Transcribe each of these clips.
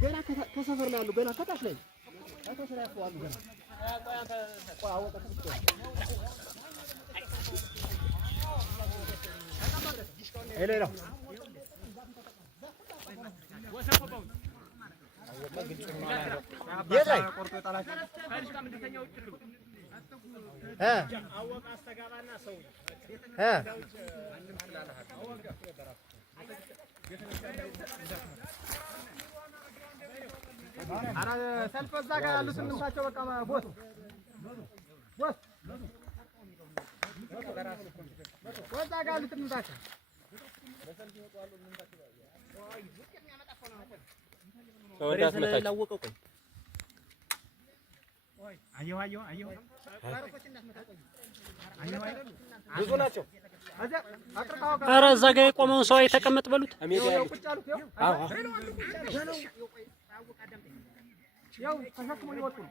ገና ከሰፈር ላይ ያሉ ገና ከታች ላይ ከታች ላይ ያሉ ገና ሌላው የት ላይ ቆርጦ የጣላችሁ አወቃ አስተጋባና ሰው አራ ሰልፍ እዛ ጋር ያሉትን እንምታቸው። በቃ ቦስ እዛ ጋር ያሉትን እንምታቸው። ብዙ ናቸው። ኧረ እዛ ጋር የቆመውን ሰው የተቀመጥ በሉት። ያው ተሸክሞ ይወጡ ነው።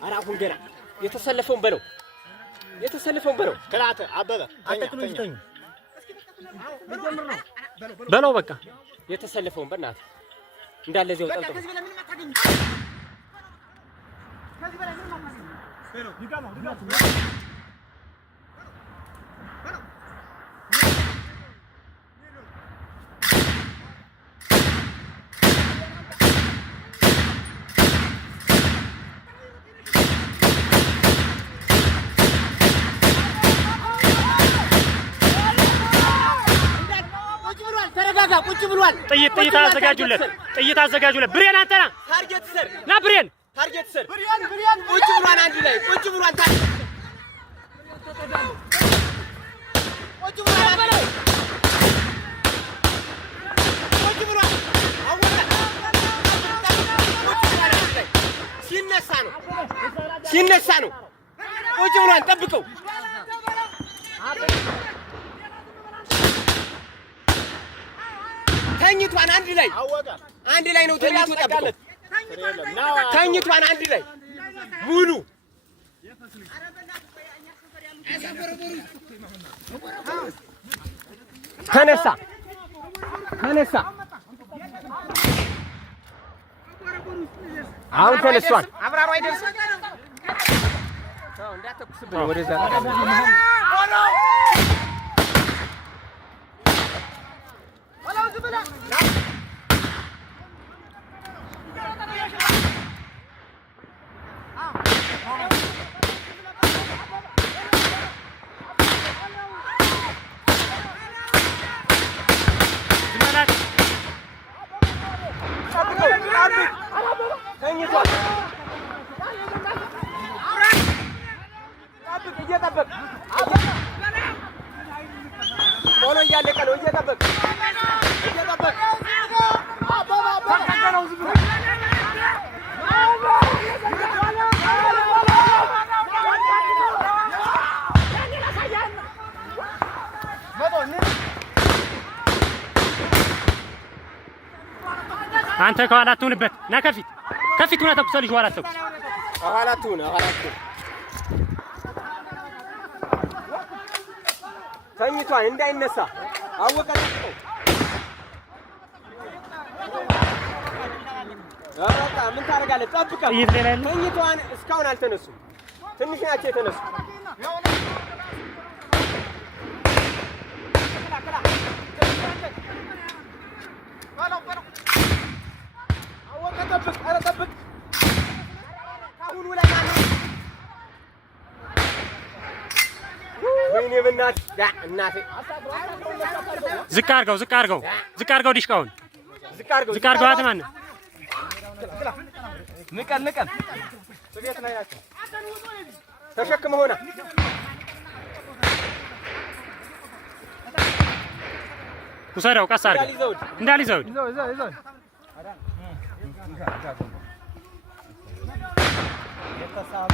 ኧረ አሁን ገና የተሰለፈውን በለው ክላተ አበበ አጠቅሉኝ በለው በቃ የተሰለፈውን በእናትህ እንዳለ እዚያው ጠልጠው ቁጭ ብሏል። ጥይት አዘጋጁለት። ብሬን አንተና ታርጌት ስር ና ብሬን ብሬን ቁጭ ብሏል። አንድ ላይ ቁጭ ብሏል። ሲነሳ ነው ቁጭ ብሏል። ጠብቀው ተኝቷን አንድ ላይ ነው ተኝቶ ጠብቀው ተኝቷን አንድ ላይ ሙሉ ተነሳ አሁን ተነሷል። አብራሩ አይደርስ እንዳትተኩስብኝ ወደዛ እየጠበቅ ሆኖ እያለቀ ነው። እየጠበቅ አንተ ከኋላ አትሁንበት። ና ከፊት ሁነህ ተኩሰው ልጅ ኋላ ተኩስ። ከኋላ አትሁን። ተኝቷን እንዳይነሳ አወቀ። በቃ ምን ታደርጋለህ? ጠብቀህ ተኝቷን። እስካሁን አልተነሱም። ትንሽ ናቸው የተነሱ። ጠብቅ። አሁን ላይ ወይኔ በእናትህ እናቴ ዝቅ አድርገው ዲሽቃውን ዝቅ አድርገው አትማን ንቀል ቤት ላይ ናቸው። ተሸክመህ ሆና ውሰደው። ቀስ አድርገው እንዳልይዘውድ የተሳበ